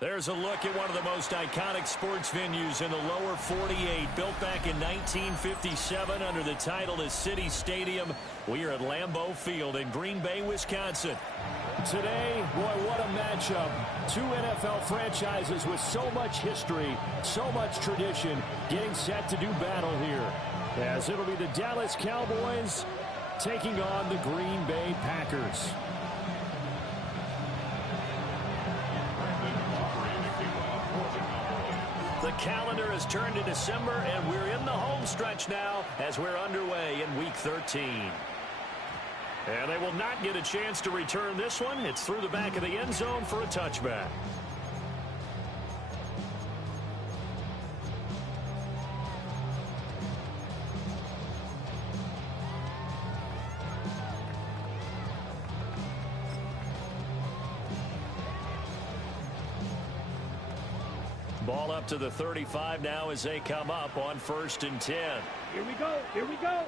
There's a look at one of the most iconic sports venues in the lower 48. Built back in 1957 under the title of City Stadium. We are at Lambeau Field in Green Bay, Wisconsin. Today, boy, what a matchup. Two NFL franchises with so much history, so much tradition, getting set to do battle here. As it'll be the Dallas Cowboys taking on the Green Bay Packers. The calendar has turned to December, and we're in the home stretch now as we're underway in Week 13. And they will not get a chance to return this one. It's through the back of the end zone for a touchback. Ball up to the 35 now as they come up on 1st and 10. Here we go. Here we go.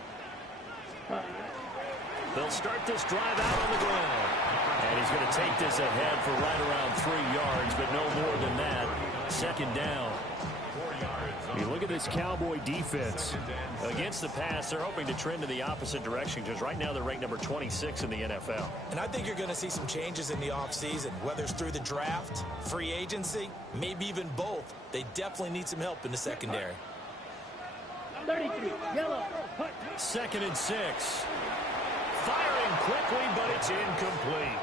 They'll start this drive out on the ground. And he's going to take this ahead for right around 3 yards, but no more than that. 2nd down. You look at this Cowboy defense. Against the pass, they're hoping to trend in the opposite direction because right now they're ranked number 26 in the NFL. And I think you're going to see some changes in the offseason, whether it's through the draft, free agency, maybe even both. They definitely need some help in the secondary. 33, yellow. 2nd and 6. Firing quickly, but it's incomplete.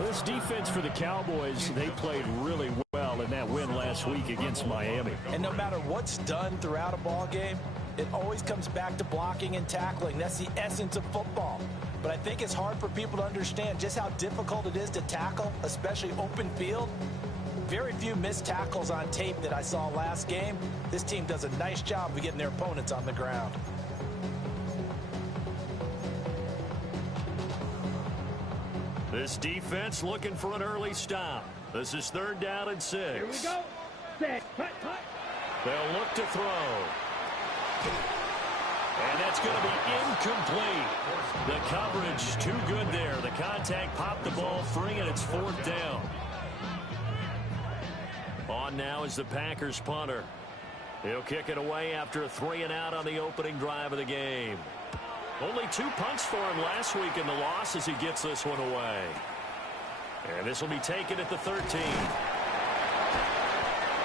This defense for the Cowboys, they played really well in that win last week against Miami. And no matter what's done throughout a ball game, it always comes back to blocking and tackling. That's the essence of football. But I think it's hard for people to understand just how difficult it is to tackle, especially open field. Very few missed tackles on tape that I saw last game. This team does a nice job of getting their opponents on the ground. This defense looking for an early stop. This is 3rd down and 6. Here we go. Set. They'll look to throw. And that's going to be incomplete. The coverage too good there. The contact popped the ball free, and it's 4th down. On now is the Packers punter. He'll kick it away after a 3-and-out on the opening drive of the game. Only 2 punts for him last week in the loss as he gets this one away. And this will be taken at the 13.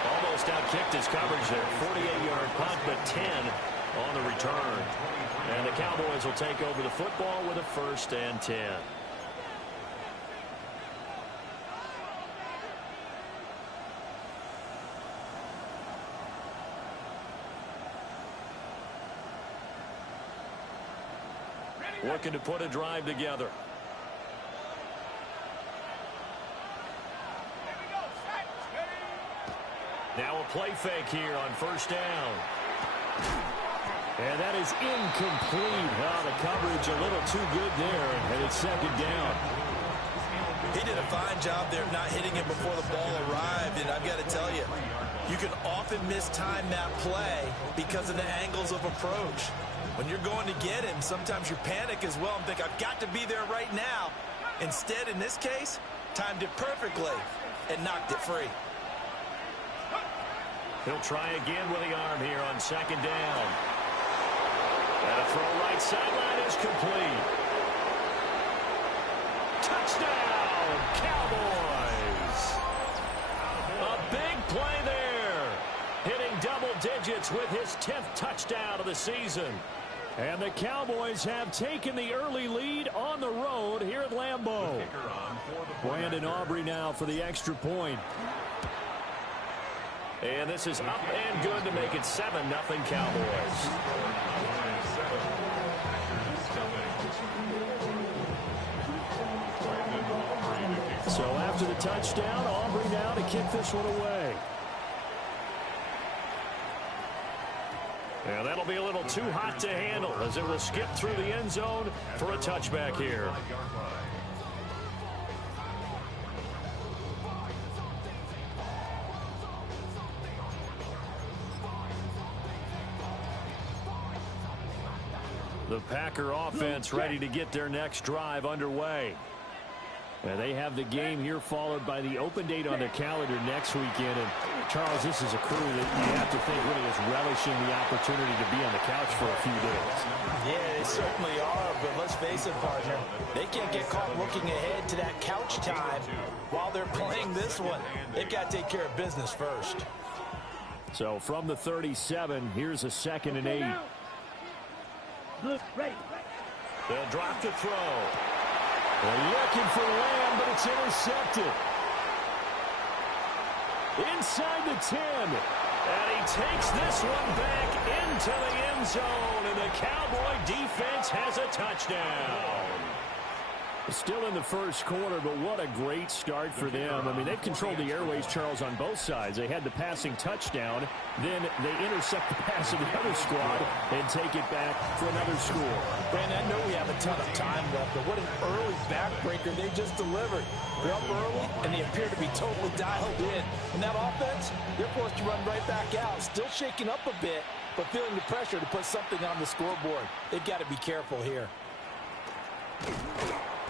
Almost outkicked his coverage there. 48-yard punt, but 10 on the return. And the Cowboys will take over the football with a 1st and 10. Looking to put a drive together. Now a play fake here on 1st down. And that is incomplete. Oh, the coverage a little too good there, and it's 2nd down. He did a fine job there of not hitting it before the ball arrived, and I've got to tell you, you can often mistime that play because of the angles of approach. When you're going to get him, sometimes you panic as well and think, I've got to be there right now. Instead, in this case, timed it perfectly and knocked it free. He'll try again with the arm here on 2nd down. And a throw right sideline is complete. Touchdown, Cowboys! A big play there. Hitting double digits with his 10th touchdown of the season. And the Cowboys have taken the early lead on the road here at Lambeau. Brandon Aubrey now for the extra point. And this is up and good to make it 7-0 Cowboys. So after the touchdown, Aubrey now to kick this one away. And that'll be a little too hot to handle as it will skip through the end zone for a touchback here. The Packer offense ready to get their next drive underway. And they have the game here followed by the open date on their calendar next weekend. And, Charles, this is a crew that you have to think really is relishing the opportunity to be on the couch for a few days. Yeah, they certainly are, but let's face it, partner. They can't get caught looking ahead to that couch time while they're playing this one. They've got to take care of business first. So from the 37, here's a 2nd and 8. They'll drop to throw. They're looking for Lamb, but it's intercepted. Inside the 10. And he takes this one back into the end zone, and the Cowboy defense has a touchdown. Still in the first quarter, but what a great start for them. I mean, they've controlled the airways, Charles, on both sides. They had the passing touchdown, then they intercept the pass of the other squad and take it back for another score. Brandon, I know we have a ton of time left, but what an early backbreaker they just delivered. They're up early, and they appear to be totally dialed in. And that offense, they're forced to run right back out. Still shaking up a bit, but feeling the pressure to put something on the scoreboard. They've got to be careful here.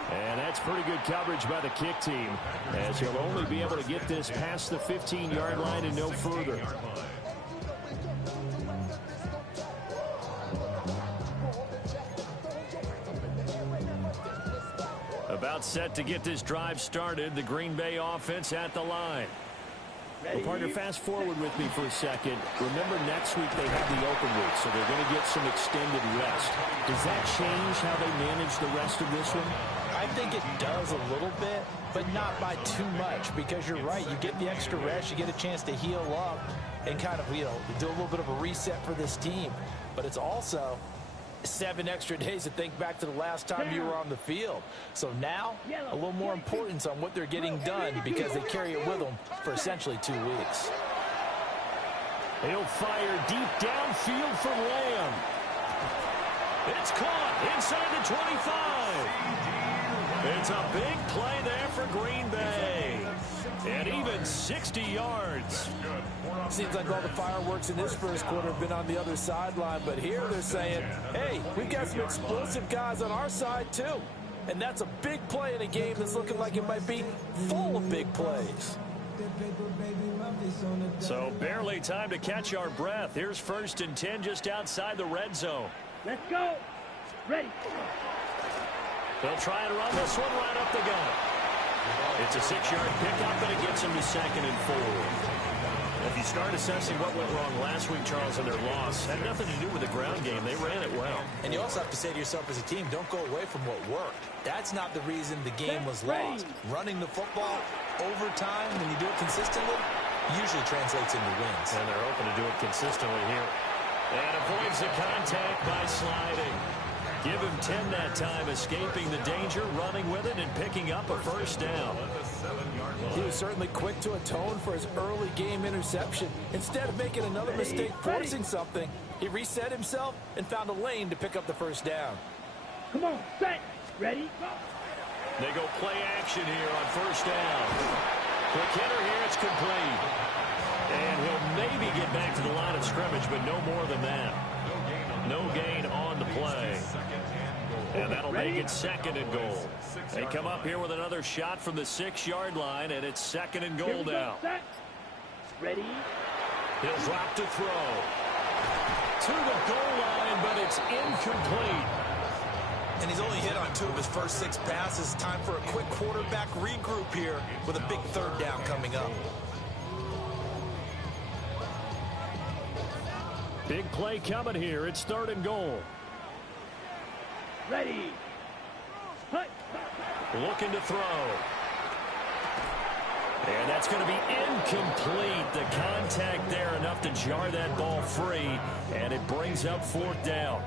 And that's pretty good coverage by the kick team, as he'll only be able to get this past the 15-yard line and no further. About set to get this drive started, the Green Bay offense at the line. Well, partner, fast forward with me for a second. Remember, next week they have the open week, so they're going to get some extended rest. Does that change how they manage the rest of this one? I think it does a little bit, but not by too much, because you're right. You get the extra rest, you get a chance to heal up and kind of, do a little bit of a reset for this team. But it's also 7 extra days to think back to the last time you were on the field. So now, a little more importance on what they're getting done because they carry it with them for essentially 2 weeks. He'll fire deep downfield for Lamb. It's caught inside the 25. It's a big play there for Green Bay. And even 60 yards. Seems like all the fireworks in this first quarter have been on the other sideline, but here they're saying, hey, we've got some explosive guys on our side too. And that's a big play in a game that's looking like it might be full of big plays. So barely time to catch our breath. Here's 1st and 10 just outside the red zone. Let's go. Ready. They'll try and run this one right up the gut. It's a 6-yard pickup, and it gets them to 2nd and 4. If you start assessing what went wrong last week, Charles, in their loss, had nothing to do with the ground game. They ran it well. And you also have to say to yourself as a team, don't go away from what worked. That's not the reason the game was lost. Running the football over time, when you do it consistently, usually translates into wins. And they're open to do it consistently here. And avoids the contact by sliding. Give him 10 that time, escaping the danger, running with it, and picking up a 1st down. He was certainly quick to atone for his early game interception. Instead of making another mistake forcing something, he reset himself and found a lane to pick up the 1st down. Come on, set, ready, go. They go play action here on 1st down. Quick hitter here, it's complete. And he'll maybe get back to the line of scrimmage, but no more than that. No gain on the play. And that'll make it 2nd and goal. They come up here with another shot from the 6-yard line, and it's 2nd and goal now. Ready. He'll drop to throw. To the goal line, but it's incomplete. And he's only hit on 2 of his first 6 passes. Time for a quick quarterback regroup here with a big 3rd down coming up. Big play coming here. It's 3rd and goal. Ready. Looking to throw. And that's going to be incomplete. The contact there enough to jar that ball free. And it brings up 4th down.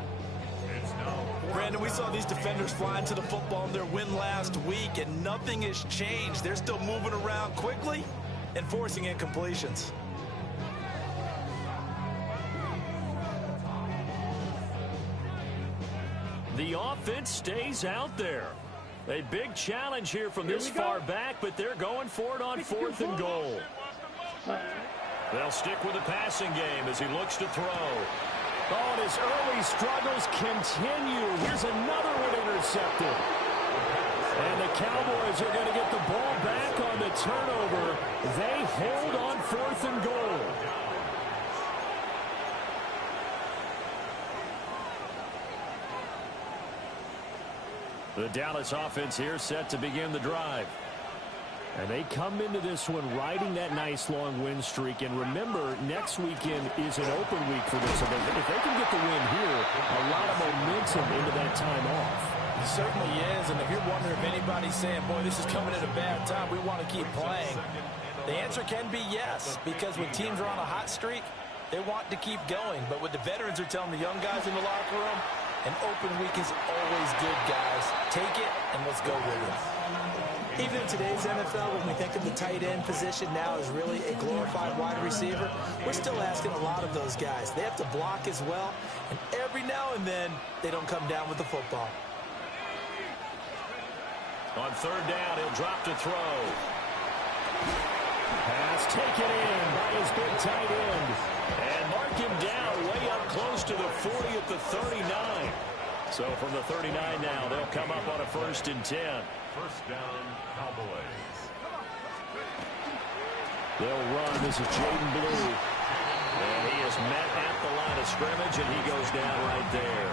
Brandon, we saw these defenders flying to the football in their win last week, and nothing has changed. They're still moving around quickly and forcing incompletions. The offense stays out there. A big challenge here from this far back, but they're going for it on 4th and goal. They'll stick with the passing game as he looks to throw. Oh, and his early struggles continue. Here's another one intercepted. And the Cowboys are going to get the ball back on the turnover. They hold on 4th and goal. The Dallas offense here set to begin the drive. And they come into this one riding that nice long win streak. And remember, next weekend is an open week for this. If they can get the win here, a lot of momentum into that time off. It certainly is. And if you're wondering if anybody's saying, boy, this is coming at a bad time, we want to keep playing, the answer can be yes. Because when teams are on a hot streak, they want to keep going. But what the veterans are telling the young guys in the locker room, an open week is always good, guys. Take it and let's go with it. Even in today's NFL, when we think of the tight end position now as really a glorified wide receiver, we're still asking a lot of those guys. They have to block as well, and every now and then, they don't come down with the football. On 3rd down, he'll drop to throw. Pass taken in by his big tight end. And mark him down way up close to the 40 at the 39. So from the 39 now, they'll come up on a 1st and 10. First down, Cowboys. They'll run. This is Jaden Blue. And he is met at the line of scrimmage, and he goes down right there.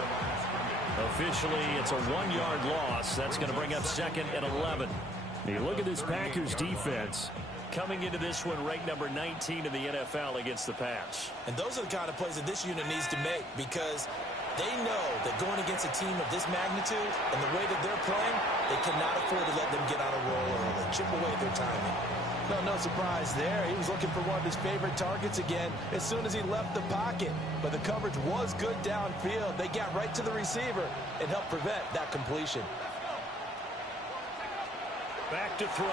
Officially, it's a 1-yard loss. That's going to bring up 2nd and 11. You look at this Packers defense. Coming into this one, ranked number 19 in the NFL against the pass. And those are the kind of plays that this unit needs to make, because they know that going against a team of this magnitude and the way that they're playing, they cannot afford to let them get on a roll or chip away their timing. No surprise there. He was looking for one of his favorite targets again as soon as he left the pocket. But the coverage was good downfield. They got right to the receiver and helped prevent that completion. Back to throw.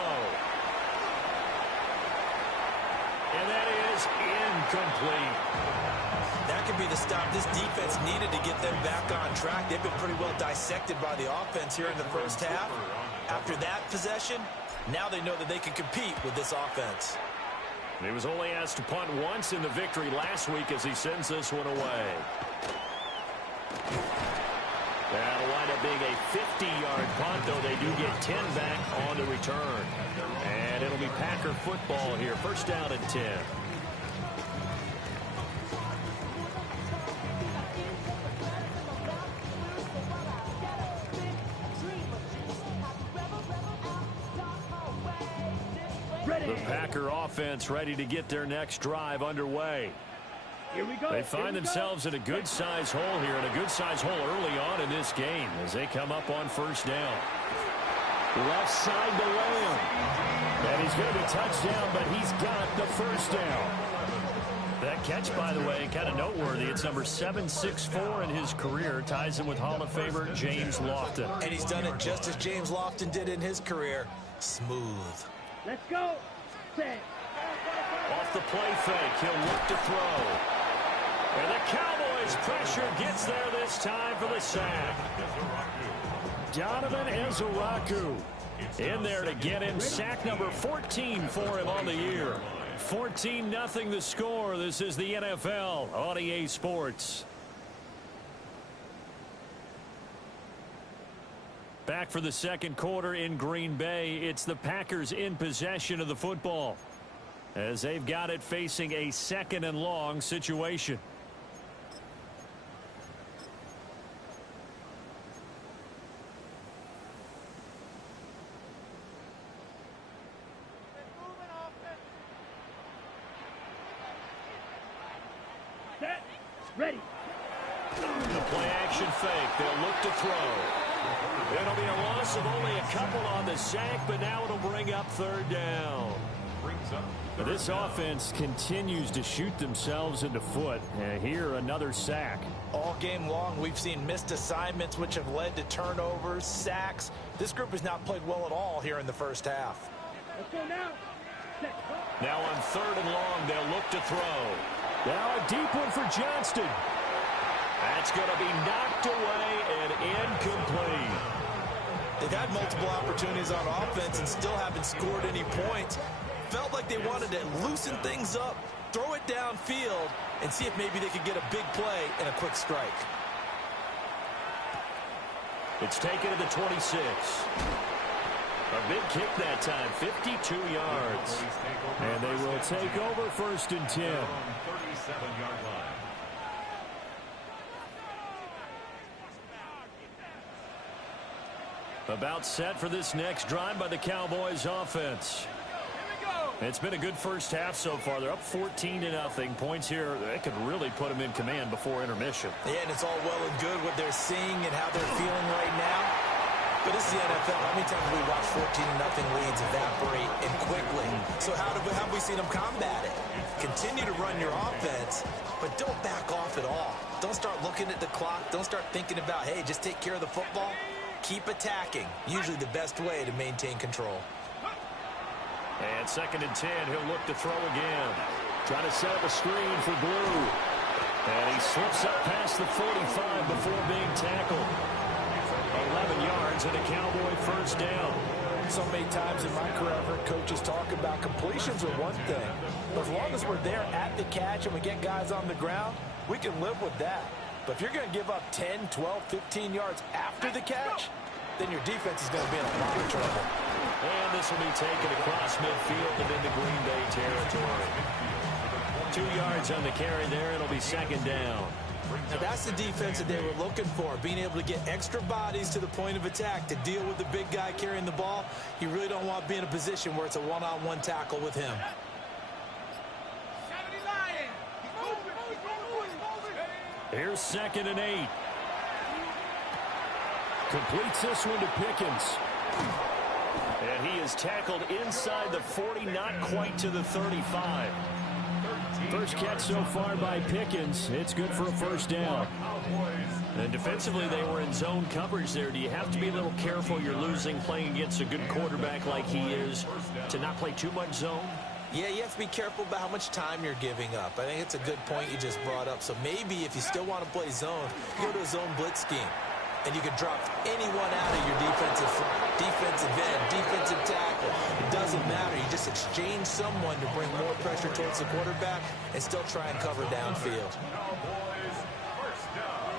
And that is incomplete. That could be the stop this defense needed to get them back on track. They've been pretty well dissected by the offense here in the first half. After that possession, now they know that they can compete with this offense. He was only asked to punt once in the victory last week as he sends this one away. That'll wind up being a 50-yard punt, though they do get 10 back on the return. And it'll be Packer football here. 1st down and 10. The Packer offense ready to get their next drive underway. Here we go. They find themselves in a good-sized hole here, and a good-sized hole early on in this game as they come up on 1st down. Left side to Lamb. And he's going to be touchdown, but he's got the 1st down. That catch, by the way, kind of noteworthy. It's number 764 in his career. Ties him with Hall of Famer James Lofton. And he's done it just as James Lofton did in his career. Smooth. Let's go. Set. Off the play fake, he'll look to throw. And the Cowboys' pressure gets there this time for the sack. Donovan Ezeraku in there to get him sack number 14 for him on the year. 14-0 the score. This is the NFL on EA Sports. Back for the 2nd quarter in Green Bay. It's the Packers in possession of the football as they've got it facing a 2nd and long situation. Set. Ready. The play action fake. They'll look to throw. It'll be a loss of only a couple on the sack, but now it'll bring up 3rd down. This offense continues to shoot themselves in the foot. Here, another sack. All game long, we've seen missed assignments, which have led to turnovers, sacks. This group has not played well at all here in the first half. Let's go now. Set. Now on 3rd and long, they'll look to throw. Now a deep one for Johnston. That's going to be knocked away and incomplete. They've had multiple opportunities on offense and still haven't scored any points. Felt like they wanted to loosen things up, throw it downfield, and see if maybe they could get a big play and a quick strike. It's taken to the 26. big kick that time, 52 yards. And they will take over 1st and 10. 37-yard line. About set for this next drive by the Cowboys offense. It's been a good first half so far. They're up 14-0. Points here, that could really put them in command before intermission. Yeah, and it's all well and good what they're seeing and how they're feeling right now. But this is the NFL. How many times have we watched 14-0 leads evaporate and quickly? So how have we seen them combat it? Continue to run your offense, but don't back off at all. Don't start looking at the clock. Don't start thinking about, hey, just take care of the football. Keep attacking. Usually the best way to maintain control. And 2nd and 10, he'll look to throw again. Trying to set up a screen for Blue. And he slips up past the 45 before being tackled. 11 yards and a Cowboy 1st down. So many times in my career, I've heard coaches talk about completions are one thing. But as long as we're there at the catch and we get guys on the ground, we can live with that. But if you're going to give up 10, 12, 15 yards after the catch, then your defense is going to be in a lot of trouble. And this will be taken across midfield and into Green Bay territory. 2 yards on the carry there. It'll be 2nd down. Now that's the defense that they were looking for, being able to get extra bodies to the point of attack to deal with the big guy carrying the ball. You really don't want to be in a position where it's a one-on-one tackle with him. Here's 2nd and 8. Completes this one to Pickens. And he is tackled inside the 40, not quite to the 35. First catch so far by Pickens. It's good for a 1st down. And defensively, they were in zone coverage there. Do you have to be a little careful? You're losing playing against a good quarterback like he is to not play too much zone? Yeah, you have to be careful about how much time you're giving up. I think it's a good point you just brought up. So maybe if you still want to play zone, you go to a zone blitz scheme. And you can drop anyone out of your defensive front, defensive end, defensive tackle. It doesn't matter. You just exchange someone to bring more pressure towards the quarterback and still try and cover downfield. Cowboys, 1st down.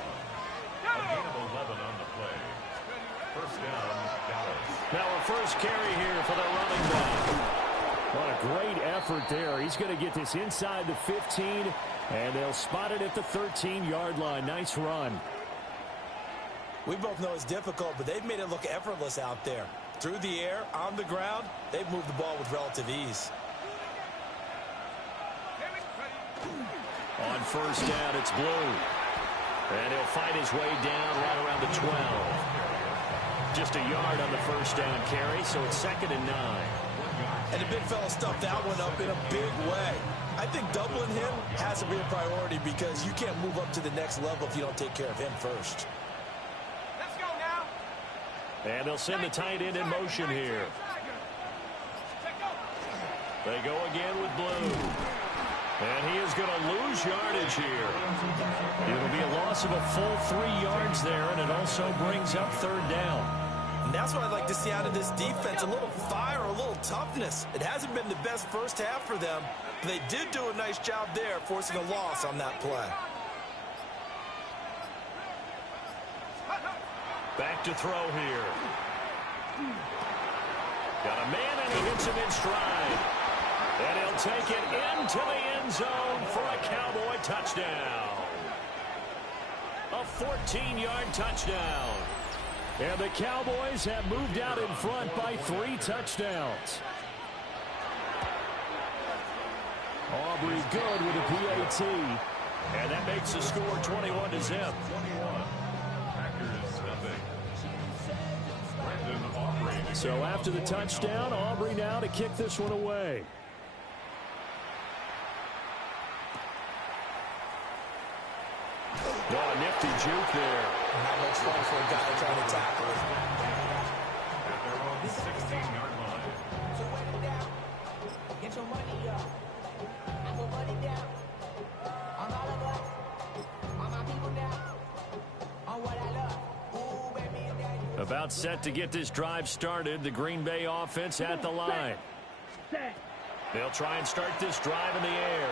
A gain of 11 on the play. 1st down, Dallas. Now a first carry here for the running back. What a great effort there. He's going to get this inside the 15, and they'll spot it at the 13-yard line. Nice run. We both know it's difficult, but they've made it look effortless out there. Through the air, on the ground, they've moved the ball with relative ease. On 1st down, it's Blue. And he'll fight his way down right around the 12. Just a yard on the 1st down carry, so it's 2nd and 9. And the big fella stuffed that one up in a big way. I think doubling him has to be a priority because you can't move up to the next level if you don't take care of him first. And they'll send the tight end in motion here. They go again with Blue. And he is going to lose yardage here. It'll be a loss of a full 3 yards there, and it also brings up 3rd down. And that's what I'd like to see out of this defense, a little fire, a little toughness. It hasn't been the best first half for them, but they did do a nice job there, forcing a loss on that play. Back to throw here. Got a man, and he hits him in stride. And he'll take it into the end zone for a Cowboy touchdown. A 14-yard touchdown. And the Cowboys have moved out in front by 3 touchdowns. Aubrey good with a PAT. And that makes the score 21-0. So after the touchdown, Aubrey now to kick this one away. Oh, a nifty juke there. Not much fun for a guy trying to tackle it. At their own 16-yard line. So run it down. Get your money up. I put money down. On all of us. On my people now. On what I love. Ooh, baby, and daddy. About set to get this drive started. The Green Bay offense at the line. They'll try and start this drive in the air.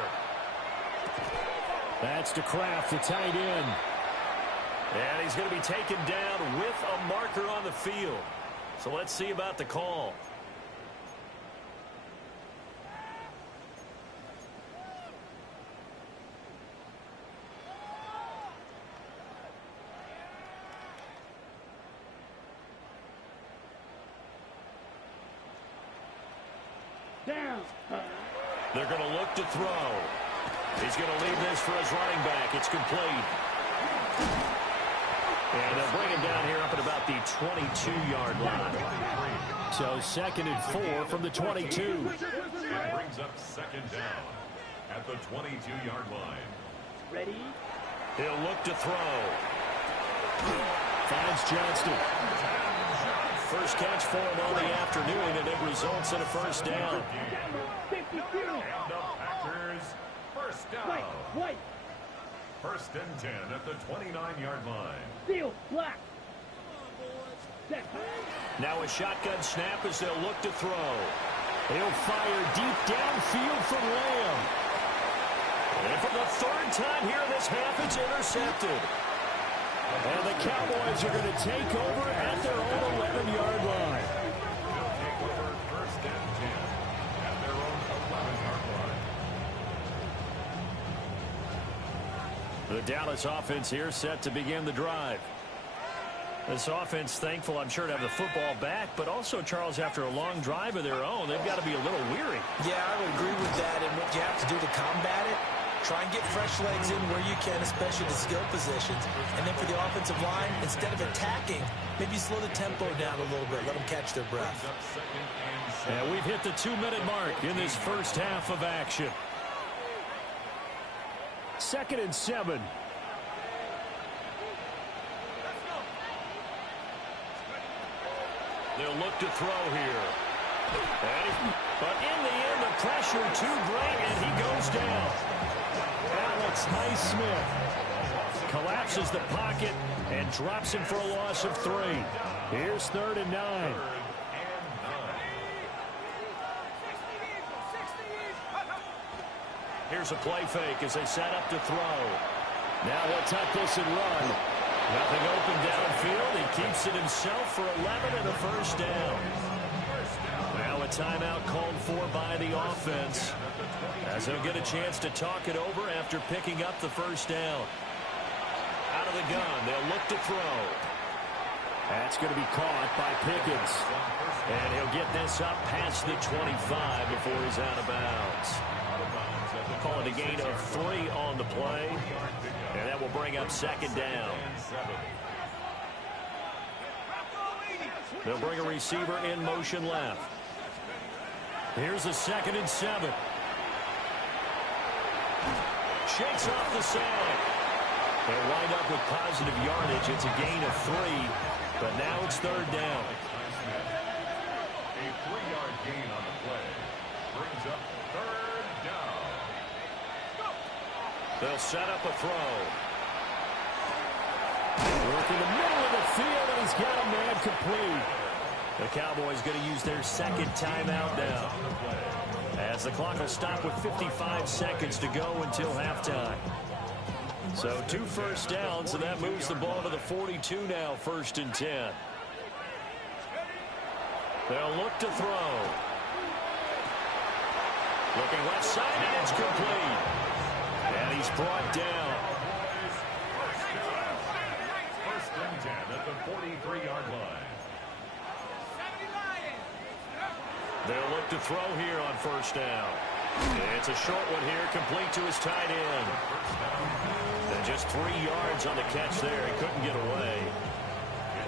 That's to Kraft, the tight end. And he's going to be taken down with a marker on the field. So let's see about the call. Down. They're going to look to throw. He's going to leave this for his running back. It's complete. And they'll bring him down here up at about the 22-yard line. So 2nd and 4 from the 22. It brings up 2nd down at the 22-yard line. Ready? He'll look to throw. Finds Johnston. First catch for him on the afternoon, and it results in a first down. 52. And the Packers first down. White. 1st and 10 at the 29-yard line. Field. Black. Set. Now a shotgun snap as they'll look to throw. He'll fire deep downfield from Lamb. And for the 3rd time here this half, it's intercepted. And the Cowboys are going to take over at their own 11-yard line. They'll take over 1st and 10 at their own 11-yard line. The Dallas offense here set to begin the drive. This offense thankful, I'm sure, to have the football back, but also, Charles, after a long drive of their own, they've got to be a little weary. Yeah, I would agree with that. And what you have to do to combat it, try and get fresh legs in where you can, especially the skill positions. And then for the offensive line, instead of attacking, maybe slow the tempo down a little bit. Let them catch their breath. And we've hit the 2-minute mark in this first half of action. 2nd and 7. They'll look to throw here. But in the end, the pressure too great, and he goes down. Alex Highsmith Collapses the pocket and drops him for a loss of 3. Here's 3rd and 9. Here's a play fake as they set up to throw. Now he'll tuck this and run. Nothing open downfield. He keeps it himself for 11 and a first down. Now a timeout called for by the offense, as they'll get a chance to talk it over after picking up the first down. Out of the gun, they'll look to throw. That's going to be caught by Pickens. And he'll get this up past the 25 before he's out of bounds. Call it a gain of 3 on the play. And that will bring up 2nd down. They'll bring a receiver in motion left. Here's a 2nd and 7. Shakes off the side. They'll wind up with positive yardage. It's a gain of 3, but now it's 3rd down. A 3-yard gain on the play brings up 3rd down. They'll set up a throw. Work in the middle of the field, and he's got a man complete. The Cowboys going to use their 2nd timeout now, as the clock will stop with 55 seconds to go until halftime. So 2 first downs, and that moves the ball to the 42 now, 1st and 10. They'll look to throw. Looking left side, and it's complete. And he's brought down. 1st and 10 at the 43-yard line. They'll look to throw here on 1st down. It's a short one here, complete to his tight end. And just 3 yards on the catch there. He couldn't get away.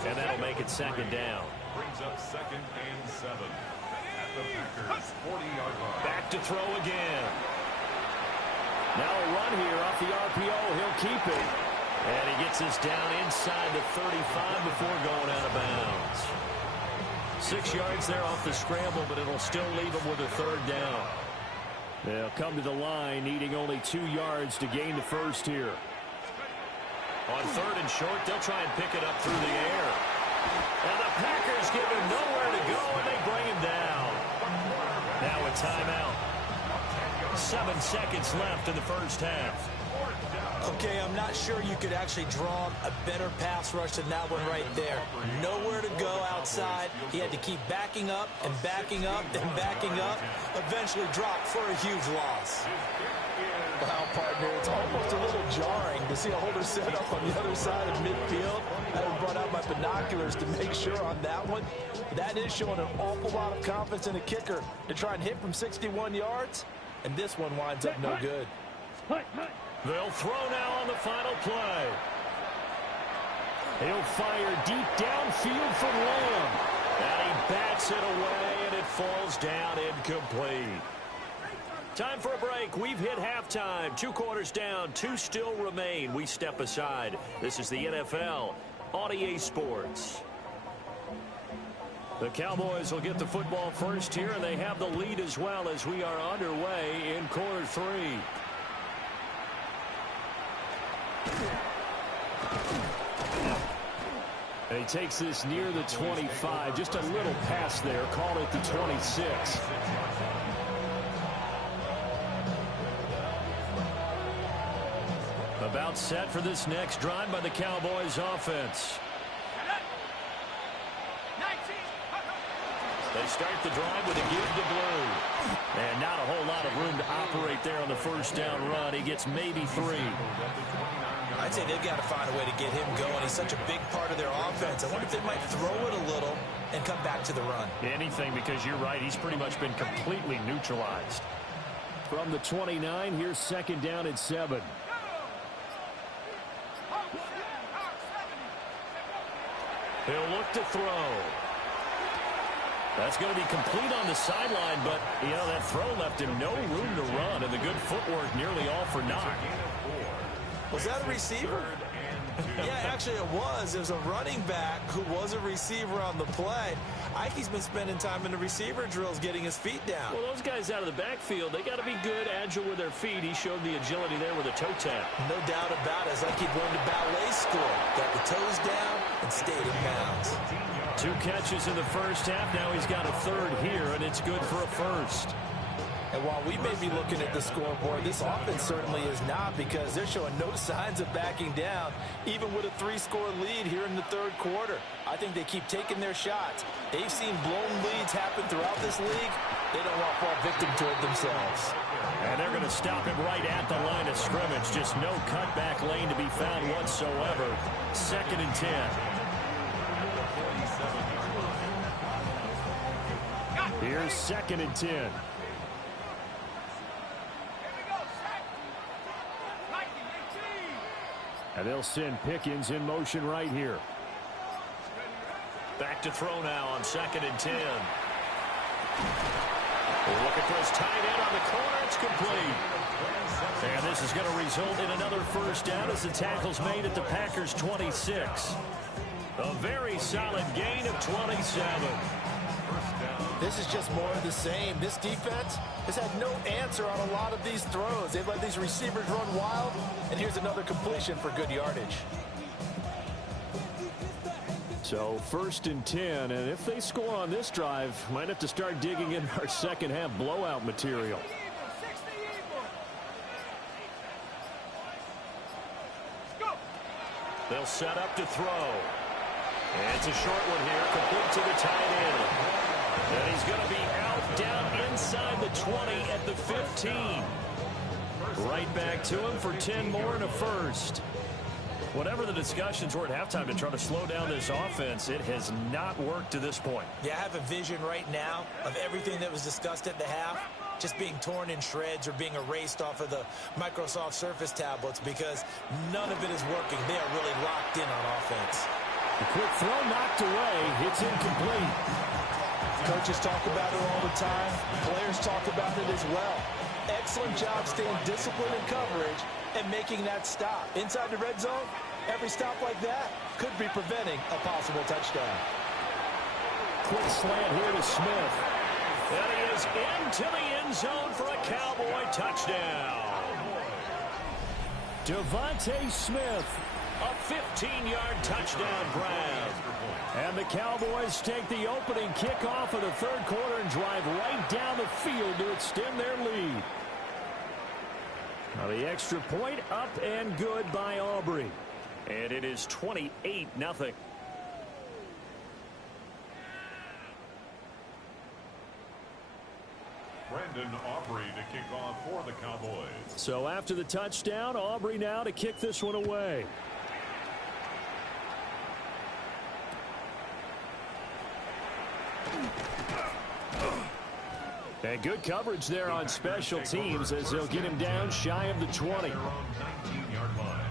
And that'll make it 2nd down. Brings up 2nd and 7 at the Packers' 40-yard line. Back to throw again. Now a run here off the RPO. He'll keep it. And he gets this down inside the 35 before going out of bounds. 6 yards there off the scramble, but it'll still leave him with a 3rd down. They'll come to the line, needing only 2 yards to gain the first here. On 3rd and short, they'll try and pick it up through the air. And the Packers give him nowhere to go, and they bring him down. Now a timeout. 7 seconds left in the first half. Okay, I'm not sure you could actually draw a better pass rush than that one right there. Nowhere to go outside. He had to keep backing up and backing up and backing up. Eventually dropped for a huge loss. His pick is Wow, partner, it's almost a little jarring to see a holder set up on the other side of midfield. I brought out my binoculars to make sure on that one. That is showing an awful lot of confidence in a kicker to try and hit from 61 yards. And this one winds up no good. They'll throw now on the final play. He'll fire deep downfield for Lamb. And he bats it away, and it falls down incomplete. Time for a break. We've hit halftime. 2 quarters down. 2 still remain. We step aside. This is the NFL on EA Sports. The Cowboys will get the football first here, and they have the lead as well as we are underway in quarter 3. And he takes this near the 25. Just a little pass there. Call it the 26. About set for this next drive by the Cowboys offense. They start the drive with a give to Blue. And not a whole lot of room to operate there on the first down run. He gets maybe 3. I'd say they've got to find a way to get him going. He's such a big part of their offense. I wonder if they might throw it a little and come back to the run. Anything, because you're right. He's pretty much been completely neutralized. From the 29, here's second down at 7. He'll look to throw. That's going to be complete on the sideline, but, you know, that throw left him no room to run, and the good footwork nearly all for naught. Was that a receiver? Yeah, actually it was. It was a running back who was a receiver on the play. Ikey's been spending time in the receiver drills getting his feet down. Well, those guys out of the backfield, they got to be good, agile with their feet. He showed the agility there with a toe tap. No doubt about it. It's like he'd learned a ballet school. Got the toes down and stayed in bounds. 2 catches in the first half. Now he's got a third here, and it's good for a first. And while we may be looking at the scoreboard, this offense certainly is not, because they're showing no signs of backing down, even with a 3-score lead here in the third quarter. I think they keep taking their shots. They've seen blown leads happen throughout this league. They don't want to fall victim to it themselves. And they're going to stop him right at the line of scrimmage. Just no cutback lane to be found whatsoever. 2nd and 10. Here's 2nd and 10. And they'll send Pickens in motion right here. Back to throw now on 2nd and 10. Looking for his tight end on the corner. It's complete. And this is going to result in another first down as the tackle's made at the Packers' 26. A very solid gain of 27. This is just more of the same. This defense has had no answer on a lot of these throws. They've let these receivers run wild, and here's another completion for good yardage. So 1st and 10, and if they score on this drive, might have to start digging in our second half blowout material. They'll set up to throw. And it's a short one here, complete to the tight end. And he's going to be out down inside the 20 at the 15. Right back to him for 10 more and a first. Whatever the discussions were at halftime to try to slow down this offense, it has not worked to this point. Yeah, I have a vision right now of everything that was discussed at the half just being torn in shreds or being erased off of the Microsoft Surface tablets, because none of it is working. They are really locked in on offense. The quick throw knocked away. It's incomplete. Coaches talk about it all the time. Players talk about it as well. Excellent job staying disciplined in coverage and making that stop. Inside the red zone, every stop like that could be preventing a possible touchdown. Quick slant here to Smith. And he is into the end zone for a Cowboy touchdown. Devontae Smith, a 15-yard touchdown grab. And the Cowboys take the opening kickoff of the third quarter and drive right down the field to extend their lead. Now the extra point up and good by Aubrey. And it is 28-0. Brandon Aubrey to kick off for the Cowboys. So after the touchdown, Aubrey now to kick this one away. And good coverage there on special teams as they'll get him down shy of the 20. They're on 19-yard line.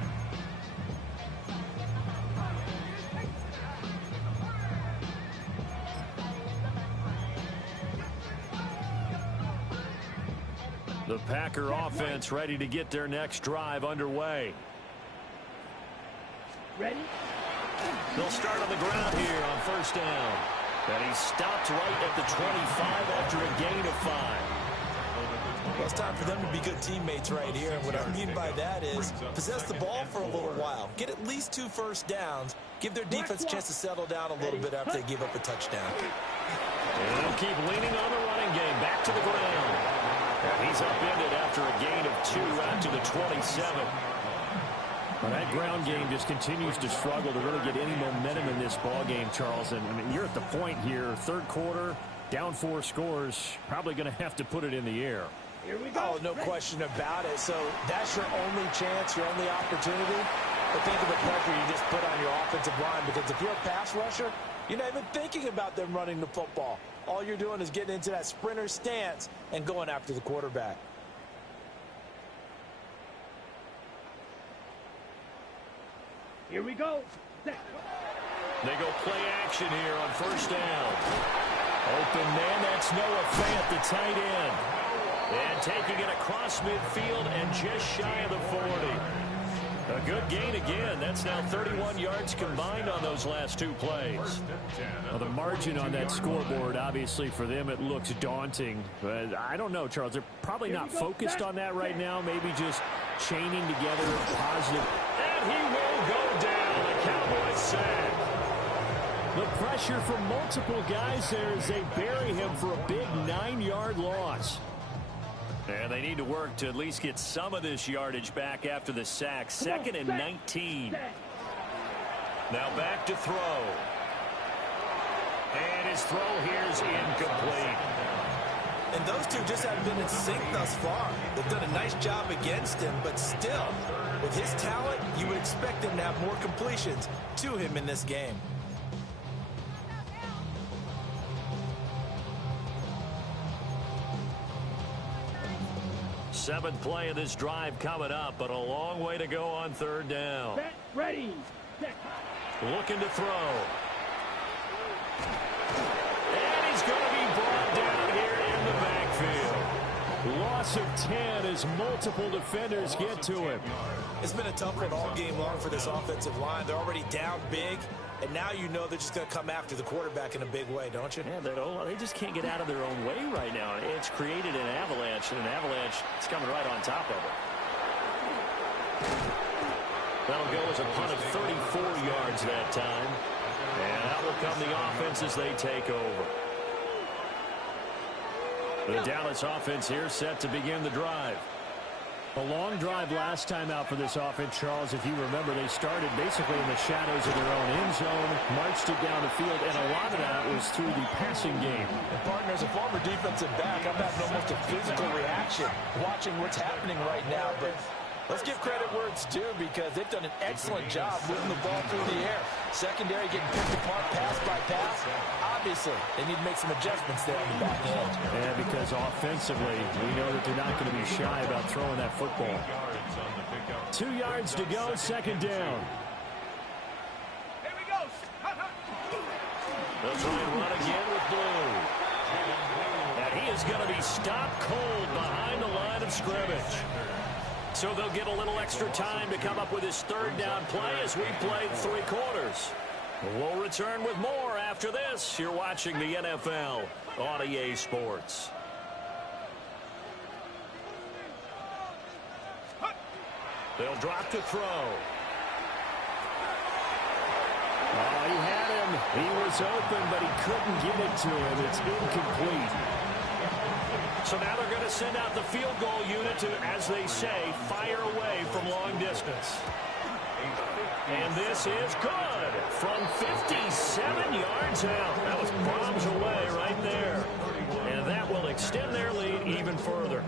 The Packer offense ready to get their next drive underway. Ready? They'll start on the ground here on first down. And he stopped right at the 25 after a gain of 5. Well, it's time for them to be good teammates right here. And what I mean by that is possess the ball for a little while. Get at least 2 first downs. Give their defense a chance to settle down a little bit after they give up a touchdown. And they'll keep leaning on the running game. Back to the ground. And he's upended after a gain of 2 out to the 27. Well, that ground game just continues to struggle to really get any momentum in this ball game, Charles. And I mean, you're at the point here, third quarter, down 4 scores, probably going to have to put it in the air. Here we go. Oh, no question about it. So that's your only chance, your only opportunity. But think of the pressure you just put on your offensive line, because if you're a pass rusher, you're not even thinking about them running the football. All you're doing is getting into that sprinter stance and going after the quarterback. Here we go. They go play action here on first down. Open man, that's Noah Fant, the tight end. And taking it across midfield and just shy of the 40. A good gain again. That's now 31 yards combined on those last 2 plays. Well, the margin on that scoreboard, obviously, for them, it looks daunting. But I don't know, Charles. They're probably not focused on that right now. Maybe just chaining together a positive. And he will go down. The Cowboys sack. The pressure from multiple guys there as they bury him for a big 9-yard loss. And they need to work to at least get some of this yardage back after the sack. 2nd and 19. Now back to throw. And his throw here is incomplete. And those two just haven't been in sync thus far. They've done a nice job against him, but still, with his talent, you would expect him to have more completions to him in this game. Seventh play of this drive coming up, but a long way to go on third down. Set, ready, set. Looking to throw. And he's going to be brought down here in the backfield. Loss of 10 as multiple defenders get to him. It's been a tough one all game long for this offensive line. They're already down big, and now you know they're just going to come after the quarterback in a big way, don't you? Yeah, they just can't get out of their own way right now. It's created an avalanche, and an avalanche is coming right on top of it. That'll go as a punt of 34 yards that time. And out will come the offense as they take over. The Dallas offense here set to begin the drive. A long drive last time out for this offense, Charles. If you remember, they started basically in the shadows of their own end zone, marched it down the field, and a lot of that was through the passing game. And partner, as a former defensive back, I'm having almost a physical reaction watching what's happening right now. But let's give credit where it's due, because they've done an excellent job moving the ball through the air. Secondary getting picked apart pass by pass. Obviously, they need to make some adjustments there on the back end. Yeah, because offensively, we know that they're not going to be shy about throwing that football. 2 yards to go, second down. Here we go. They'll try and run again with Blue. And he is going to be stopped cold behind the line of scrimmage. So they'll get a little extra time to come up with his third down play as we played 3 quarters. We'll return with more after this. You're watching the NFL on EA Sports. They'll drop to throw. Oh, he had him. He was open, but he couldn't get it to him. It's incomplete. So now they're going to send out the field goal unit to, as they say, fire away from long distance. And this is good from 57 yards out. That was bombs away right there. And that will extend their lead even further.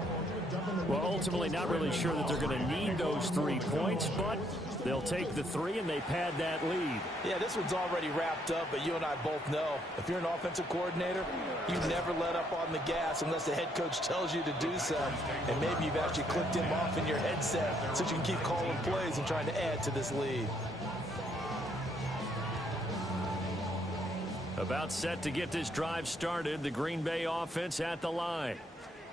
Well, ultimately, not really sure that they're going to need those 3 points, but they'll take the 3 and they pad that lead. Yeah, this one's already wrapped up, but you and I both know if you're an offensive coordinator, you never let up on the gas unless the head coach tells you to do so. And maybe you've actually clicked him off in your headset so you can keep calling plays and trying to add to this lead. About set to get this drive started, the Green Bay offense at the line.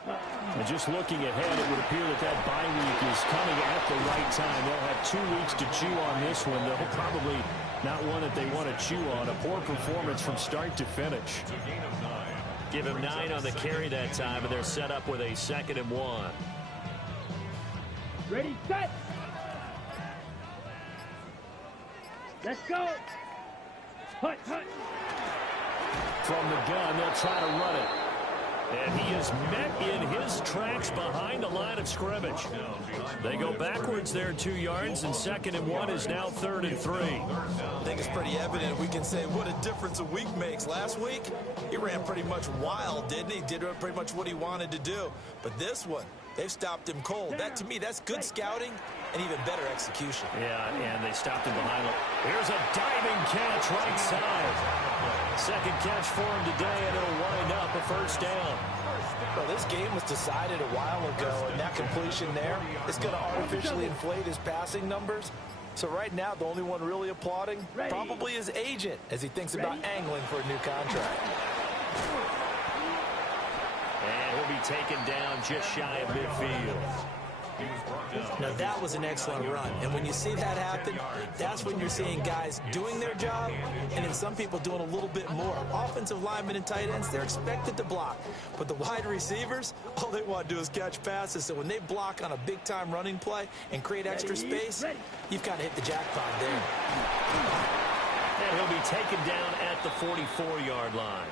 And just looking ahead, it would appear that that bye week is coming at the right time. They'll have 2 weeks to chew on this one. They'll probably not one that they want to chew on. A poor performance from start to finish. Give him 9 on the carry that time, and they're set up with a 2nd and 1. Ready, set. Let's go. Hut, hut. From the gun, they'll try to run it. And he is met in his tracks behind the line of scrimmage. They go backwards there 2 yards, and 2nd and 1 is now 3rd and 3. I think it's pretty evident. We can say what a difference a week makes. Last week, he ran pretty much wild, didn't he? Did pretty much what he wanted to do. But this one, they've stopped him cold. That, to me, that's good scouting and even better execution. Yeah, and they stopped him behind. Here's a diving catch right side. 2nd catch for him today, and it'll wind up a 1st down. Well, this game was decided a while ago, and that completion there is going to artificially inflate his passing numbers. So right now, the only one really applauding probably his agent as he thinks about angling for a new contract. And he'll be taken down just shy of midfield. Now, that was an excellent run. And when you see that happen, that's when you're seeing guys doing their job and then some people doing a little bit more. Offensive linemen and tight ends, they're expected to block. But the wide receivers, all they want to do is catch passes. So when they block on a big-time running play and create extra space, you've kind of hit the jackpot there. And he'll be taken down at the 44-yard line.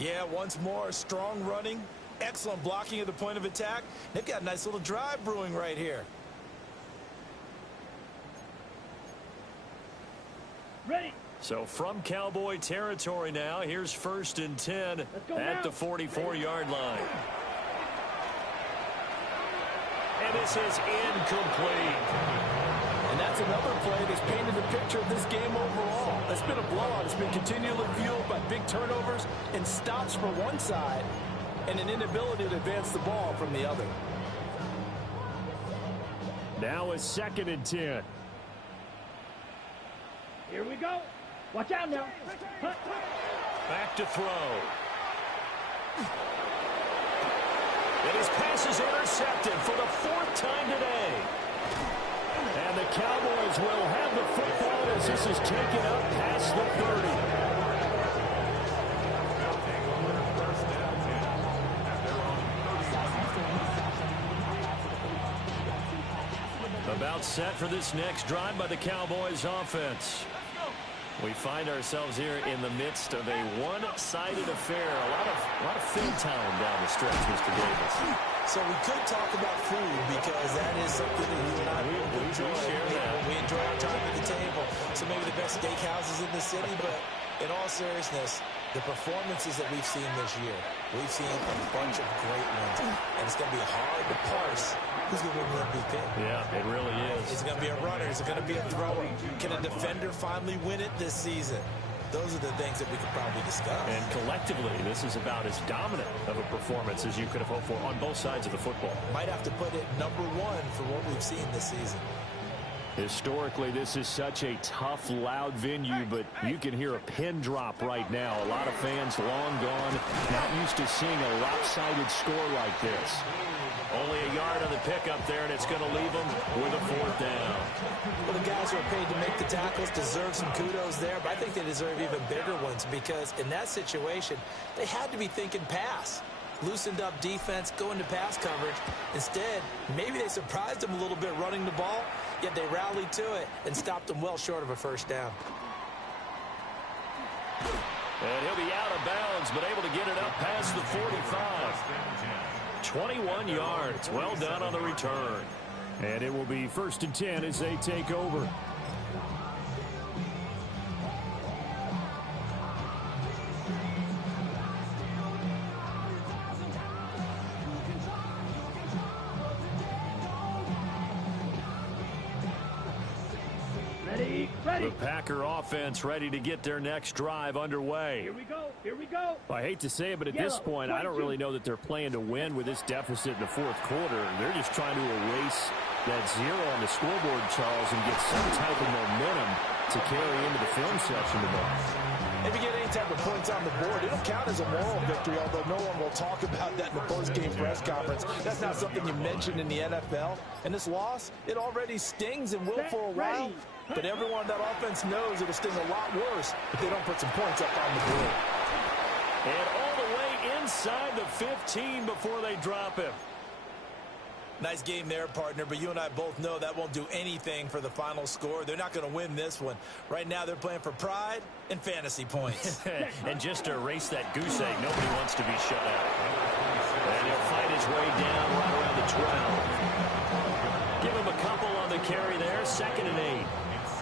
Yeah, once more, strong running. Excellent blocking at the point of attack. They've got a nice little drive brewing right here. Ready. So from Cowboy territory now, here's 1st and 10 at the 44-yard line. And this is incomplete. And that's another play that's painted the picture of this game overall. It's been a blowout. It's been continually fueled by big turnovers and stops for one side and an inability to advance the ball from the other. Now a 2nd and 10. Here we go. Watch out now. Hut. Back to throw. And his pass is intercepted for the 4th time today. And the Cowboys will have the football as this is taken up past the 30. About set for this next drive by the Cowboys offense. We find ourselves here in the midst of a one-sided affair. A lot of field time down the stretch, Mr. Davis. So we could talk about food because that is something that you and I enjoy. We enjoy our time at the table. So maybe the best steakhouses in the city, but in all seriousness, the performances that we've seen this year, we've seen a bunch of great ones. And it's going to be hard to parse who's going to win the MVP. Yeah, it really is. Is it going to be a runner? Is it going to be a thrower? Can a defender finally win it this season? Those are the things that we could probably discuss. And collectively, this is about as dominant of a performance as you could have hoped for on both sides of the football. Might have to put it #1 for what we've seen this season. Historically, this is such a tough, loud venue, but you can hear a pin drop right now. A lot of fans long gone, not used to seeing a lopsided score like this. Only a yard on the pickup there, and it's going to leave them with a 4th down. Well, the guys who are paid to make the tackles deserve some kudos there, but I think they deserve even bigger ones because in that situation, they had to be thinking pass. Loosened up defense, going to pass coverage. Instead, maybe they surprised them a little bit running the ball, yet they rallied to it and stopped them well short of a 1st down. And he'll be out of bounds, but able to get it up past the 45. 21 yards. Well done on the return. And it will be 1st and 10 as they take over. Packer offense ready to get their next drive underway. Here we go. Here we go. I hate to say it, but at this point, I don't really know that they're playing to win with this deficit in the fourth quarter. They're just trying to erase that zero on the scoreboard, Charles, and get some type of momentum to carry into the film section tomorrow. If you get any type of points on the board, it'll count as a moral victory, although no one will talk about that in the post-game press conference. That's not something you mentioned in the NFL. And this loss, it already stings and will for a while. But everyone on that offense knows it'll sting a lot worse if they don't put some points up on the board. And all the way inside the 15 before they drop him. Nice game there, partner, but you and I both know that won't do anything for the final score. They're not going to win this one. Right now, they're playing for pride and fantasy points. And just to erase that goose egg, nobody wants to be shut out. And he'll fight his way down right around the 12. Give him a couple on the carry there, 2nd and 8.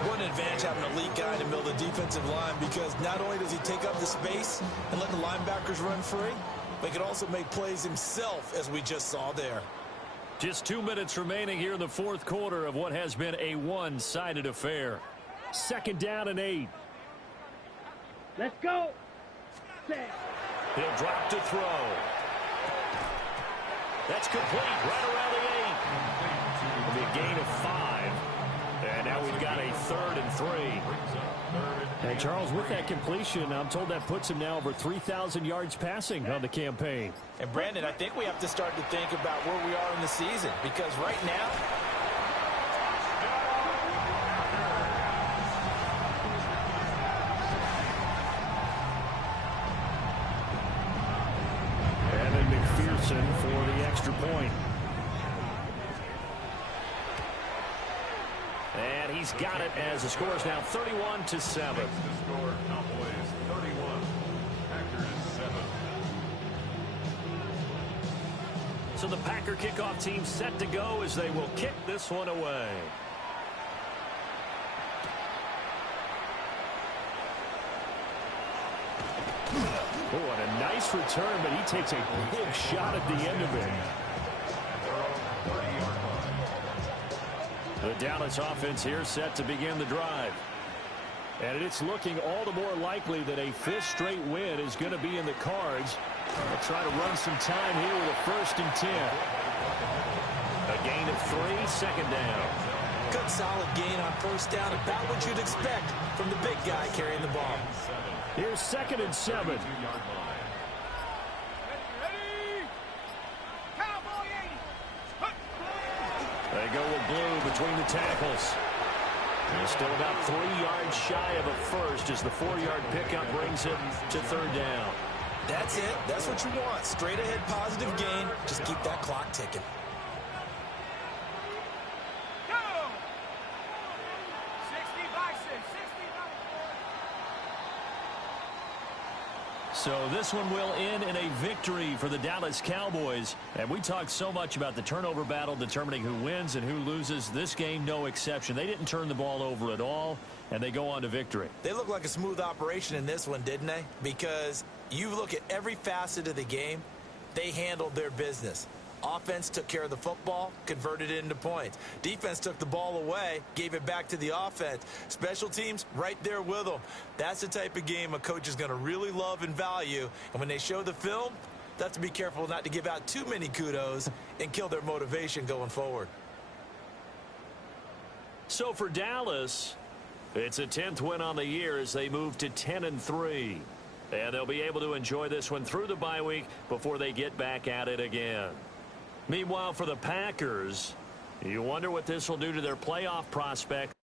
What an advantage having a elite guy in the middle of the defensive line, because not only does he take up the space and let the linebackers run free, but he can also make plays himself, as we just saw there. Just 2 minutes remaining here in the fourth quarter of what has been a one-sided affair. 2nd down and 8. Let's go. Set. He'll drop to throw. That's complete right around the 8. It'll be a gain of 5. And now we've got a 3rd and 3. And Charles, with that completion, I'm told that puts him now over 3,000 yards passing on the campaign. And Brandon, I think we have to start to think about where we are in the season, because right now, and then McPherson for the extra point. And he's got it as the score is now 31-7. The score, Cowboys 31, Packers 7. So the Packer kickoff team set to go as they will kick this one away. Oh, and a nice return, but he takes a big shot at the end of it. The Dallas offense here set to begin the drive. And it's looking all the more likely that a 5th straight win is going to be in the cards. They'll try to run some time here with a 1st and 10. A gain of 3, 2nd down. good solid gain on 1st down, about what you'd expect from the big guy carrying the ball. Here's 2nd and 7. They go with blue between the tackles. He's still about 3 yards shy of a first as the 4-yard pickup brings him to 3rd down. That's it. That's what you want. Straight ahead positive gain. Just keep that clock ticking. So this one will end in a victory for the Dallas Cowboys. And we talked so much about the turnover battle determining who wins and who loses. This game, no exception. They didn't turn the ball over at all, and they go on to victory. They look like a smooth operation in this one, didn't they? Because you look at every facet of the game, they handled their business. Offense took care of the football, converted it into points. Defense took the ball away, gave it back to the offense. Special teams, right there with them. That's the type of game a coach is going to really love and value. And when they show the film, they have to be careful not to give out too many kudos and kill their motivation going forward. So for Dallas, it's a 10th win on the year as they move to 10-3. And they'll be able to enjoy this one through the bye week before they get back at it again. Meanwhile, for the Packers, you wonder what this will do to their playoff prospects.